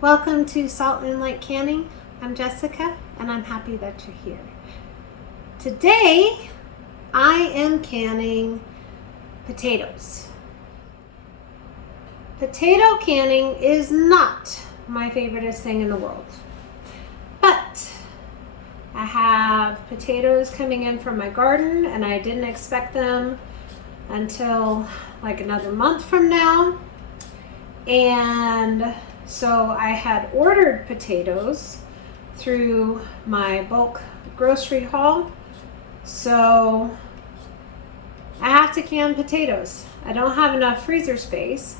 Welcome to Salt and Light Canning. I'm Jessica and I'm happy that you're here. Today I am canning potatoes. Potato canning is not my favoriteest thing in the world, but I have potatoes coming in from my garden and I didn't expect them until like another month from now. And so I had ordered potatoes through my bulk grocery haul. So I have to can potatoes. I don't have enough freezer space.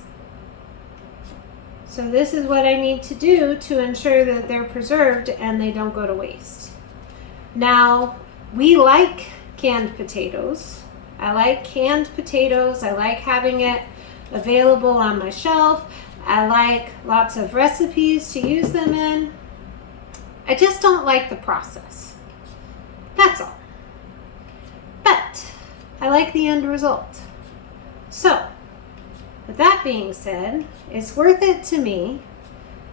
So this is what I need to do to ensure that they're preserved and they don't go to waste. Now, we like canned potatoes. I like canned potatoes. I like having it available on my shelf. I like lots of recipes to use them in. I just don't like the process. That's all. But I like the end result. So, with that being said, it's worth it to me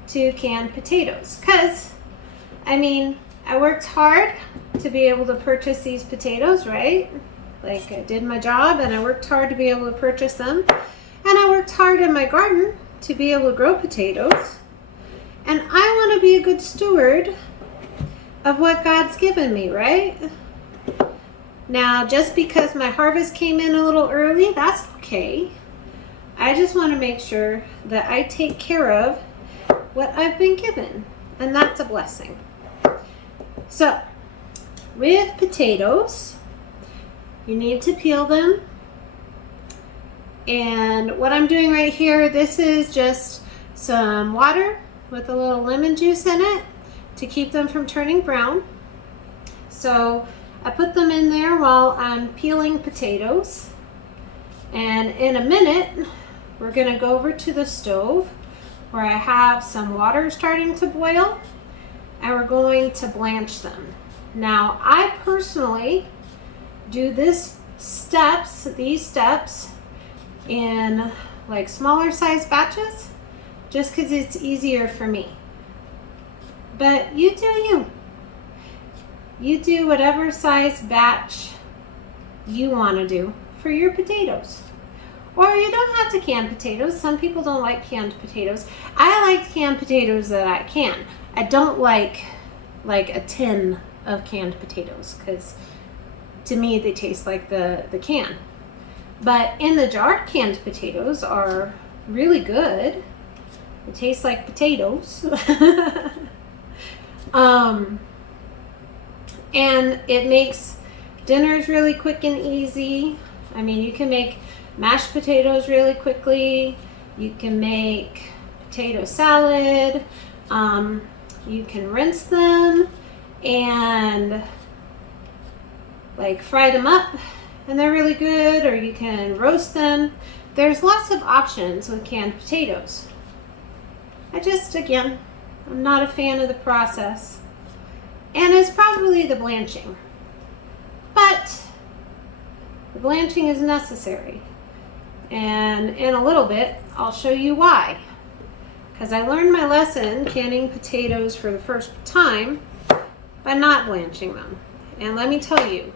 to can potatoes. Because, I worked hard to be able to purchase these potatoes, right? Like, I did my job and I worked hard to be able to purchase them. And I worked hard in my garden to be able to grow potatoes. And I want to be a good steward of what God's given me, right? Now, just because my harvest came in a little early, that's okay. I just want to make sure that I take care of what I've been given. And that's a blessing. So, with potatoes, you need to peel them. And what I'm doing right here, this is just some water with a little lemon juice in it to keep them from turning brown. So I put them in there while I'm peeling potatoes. And in a minute, we're gonna go over to the stove where I have some water starting to boil and we're going to blanch them. Now, I personally do these steps in like smaller size batches just because it's easier for me. But you do you. You do whatever size batch you want to do for your potatoes. Or you don't have to can potatoes. Some people don't like canned potatoes. I like canned potatoes that I can. I don't like a tin of canned potatoes because to me they taste like the can. But in the jar, canned potatoes are really good. It tastes like potatoes. And it makes dinners really quick and easy. You can make mashed potatoes really quickly. You can make potato salad. You can rinse them and like fry them up and they're really good, or you can roast them. There's lots of options with canned potatoes. I'm not a fan of the process. And it's probably the blanching. But the blanching is necessary. And in a little bit, I'll show you why. Because I learned my lesson canning potatoes for the first time by not blanching them. And let me tell you,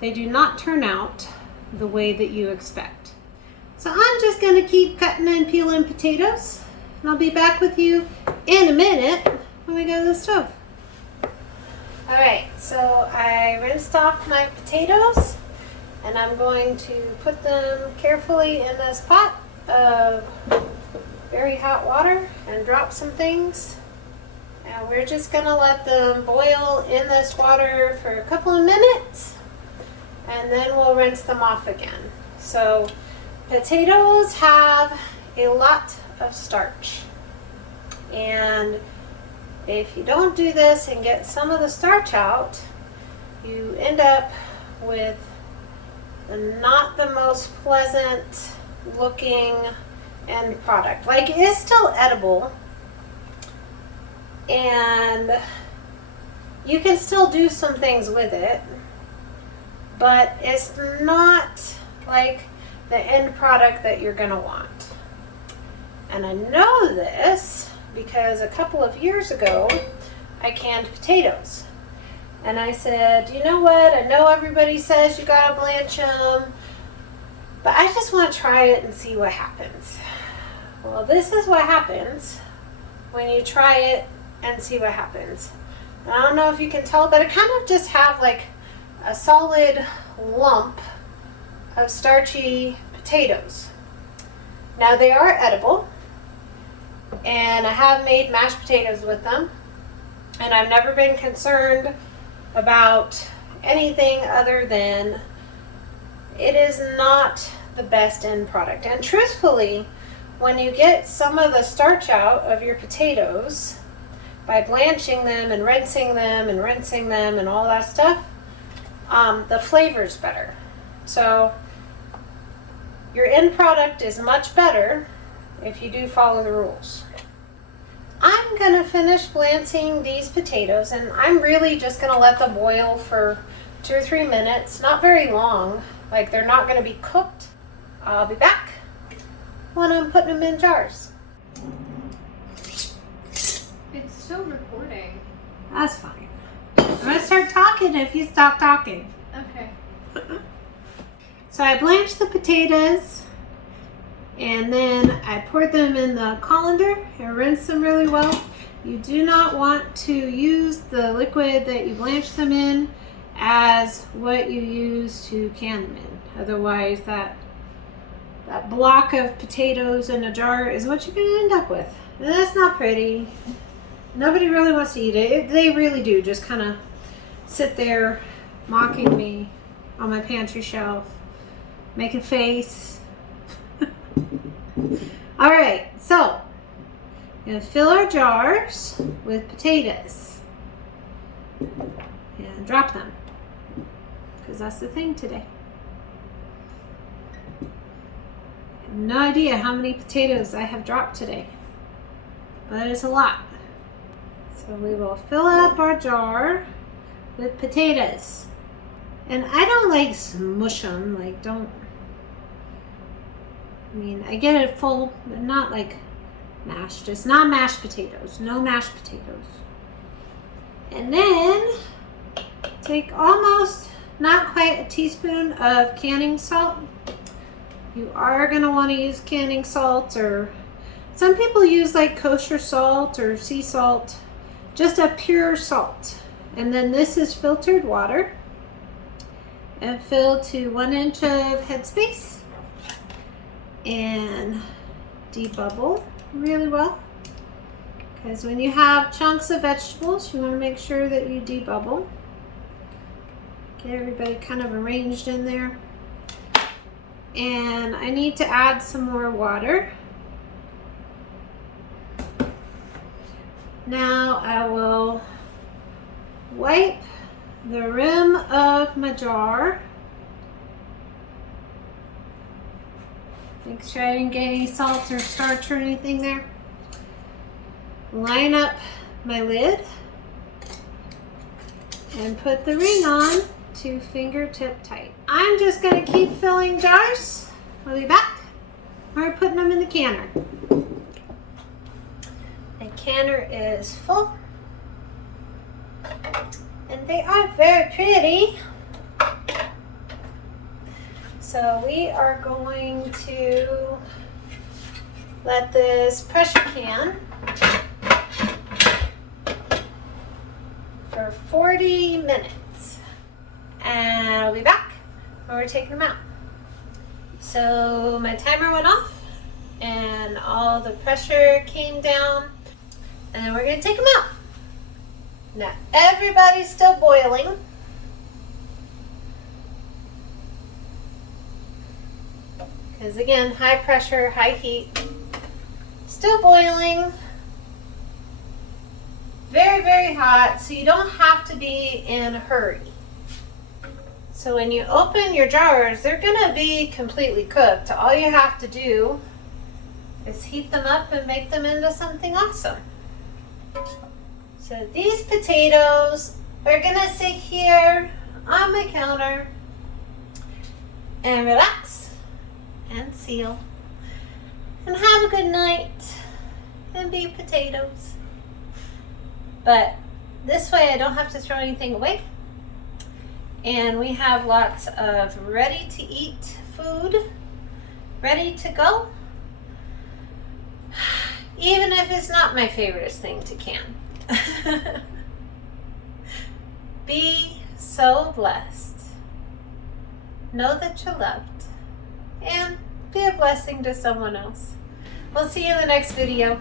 they do not turn out the way that you expect. So I'm just going to keep cutting and peeling potatoes. And I'll be back with you in a minute when we go to the stove. Alright, so I rinsed off my potatoes and I'm going to put them carefully in this pot of very hot water and drop some things. And we're just going to let them boil in this water for a couple of minutes and then we'll rinse them off again. So potatoes have a lot of starch. And if you don't do this and get some of the starch out, you end up with not the most pleasant looking end product. Like, it is still edible and you can still do some things with it, but it's not like the end product that you're gonna want. And I know this because a couple of years ago I canned potatoes. And I said, you know what, I know everybody says you gotta blanch them, but I just want to try it and see what happens. Well, this is what happens when you try it and see what happens. I don't know if you can tell, but I kind of just have like a solid lump of starchy potatoes. Now they are edible, and I have made mashed potatoes with them, and I've never been concerned about anything other than it is not the best end product. And truthfully, when you get some of the starch out of your potatoes by blanching them and rinsing them and all that stuff, the flavor's better. So your end product is much better if you do follow the rules. I'm gonna finish blanching these potatoes, and I'm really just gonna let them boil for 2 or 3 minutes, not very long, like they're not gonna be cooked. I'll be back when I'm putting them in jars. It's still recording. That's fine. I'm gonna start talking if you stop talking. Okay. So I blanched the potatoes, and then I poured them in the colander and rinsed them really well. You do not want to use the liquid that you blanched them in as what you use to can them in. Otherwise, that block of potatoes in a jar is what you're going to end up with. And that's not pretty. Nobody really wants to eat it. They really do just kind of sit there mocking me on my pantry shelf, making face. All right, so we're going to fill our jars with potatoes and drop them, because that's the thing today. I have no idea how many potatoes I have dropped today, but it's a lot. So we will fill up our jar with potatoes. And I don't like smush them, like I get it full, but not like mashed. It's not mashed potatoes. No mashed potatoes. And then take almost, not quite a teaspoon of canning salt. You are going to want to use canning salt, or some people use like kosher salt or sea salt. Just a pure salt. And then this is filtered water and filled to 1 inch of headspace. And debubble really well, because when you have chunks of vegetables, you want to make sure that you debubble. Get everybody kind of arranged in there. And I need to add some more water. Now I will wipe the rim of my jar. Make sure I didn't get any salt or starch or anything there. Line up my lid and put the ring on to fingertip tight. I'm just going to keep filling jars. I'll be back. We're putting them in the canner. The canner is full, and they are very pretty. So we are going to let this pressure can for 40 minutes. And I'll be back when we're taking them out. So my timer went off and all the pressure came down, and then we're going to take them out. Now everybody's still boiling. Because again, high pressure, high heat, still boiling, very, very hot, so you don't have to be in a hurry. So when you open your jars, they're going to be completely cooked. All you have to do is heat them up and make them into something awesome. So these potatoes are going to sit here on my counter and relax and seal and have a good night and be potatoes. But this way I don't have to throw anything away. And we have lots of ready to eat food, ready to go. Even if it's not my favorite thing to can. Be so blessed. Know that you're loved. And be a blessing to someone else. We'll see you in the next video.